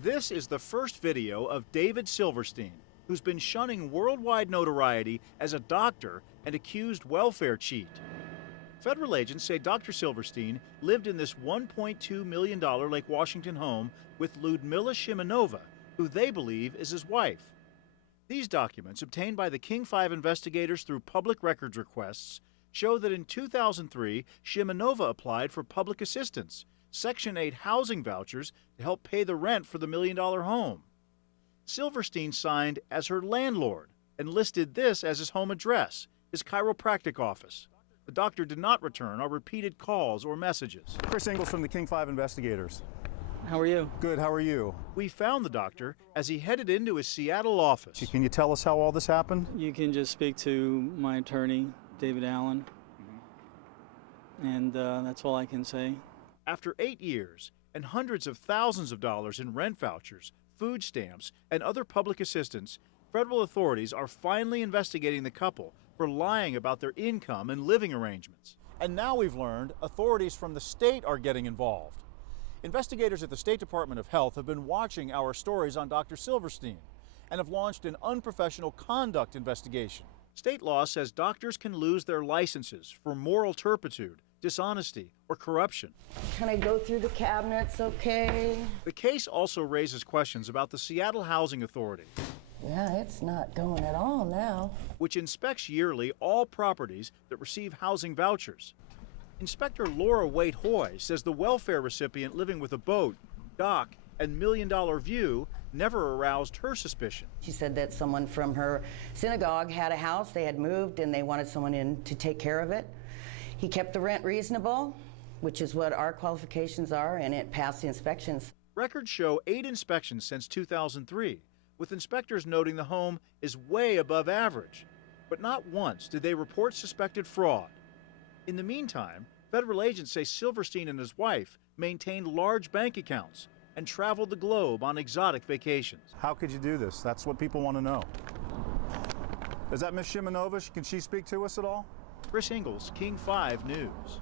This is the first video of David Silverstein, who's been shunning worldwide notoriety as a doctor and accused welfare cheat. Federal agents say Dr. Silverstein lived in this $1.2 million Lake Washington home with Ludmila Shimonova, who they believe is his wife. These documents, obtained by the King 5 investigators through public records requests, show that in 2003, Shimonova applied for public assistance, Section 8 housing vouchers, to help pay the rent for the $1 million home. Silverstein signed as her landlord and listed this as his home address, his chiropractic office. The doctor did not return our repeated calls or messages. Chris Ingalls from the King 5 investigators. How are you? Good, how are you? We found the doctor as he headed into his Seattle office. Can you tell us how all this happened? You can just speak to my attorney, David Allen, and that's all I can say. After 8 years and hundreds of thousands of dollars in rent vouchers, food stamps, and other public assistance, federal authorities are finally investigating the couple for lying about their income and living arrangements. And now we've learned authorities from the state are getting involved. Investigators at the State Department of Health have been watching our stories on Dr. Silverstein and have launched an unprofessional conduct investigation. State law says doctors can lose their licenses for moral turpitude, dishonesty, or corruption. Can I go through the cabinets, okay? The case also raises questions about the Seattle Housing Authority, Yeah, it's not going at all now. which inspects yearly all properties that receive housing vouchers. Inspector Laura Waite-Hoy says the welfare recipient living with a boat, dock, and $1 million view never aroused her suspicion. She said that someone from her synagogue had a house, they had moved, and they wanted someone in to take care of it. He kept the rent reasonable, which is what our qualifications are, and it passed the inspections. Records show 8 inspections since 2003, with inspectors noting the home is way above average. But not once did they report suspected fraud. In the meantime, federal agents say Silverstein and his wife maintained large bank accounts and traveled the globe on exotic vacations. How could you do this? That's what people want to know. Is that Miss Shimonova? Can she speak to us at all? Chris Ingalls, King 5 News.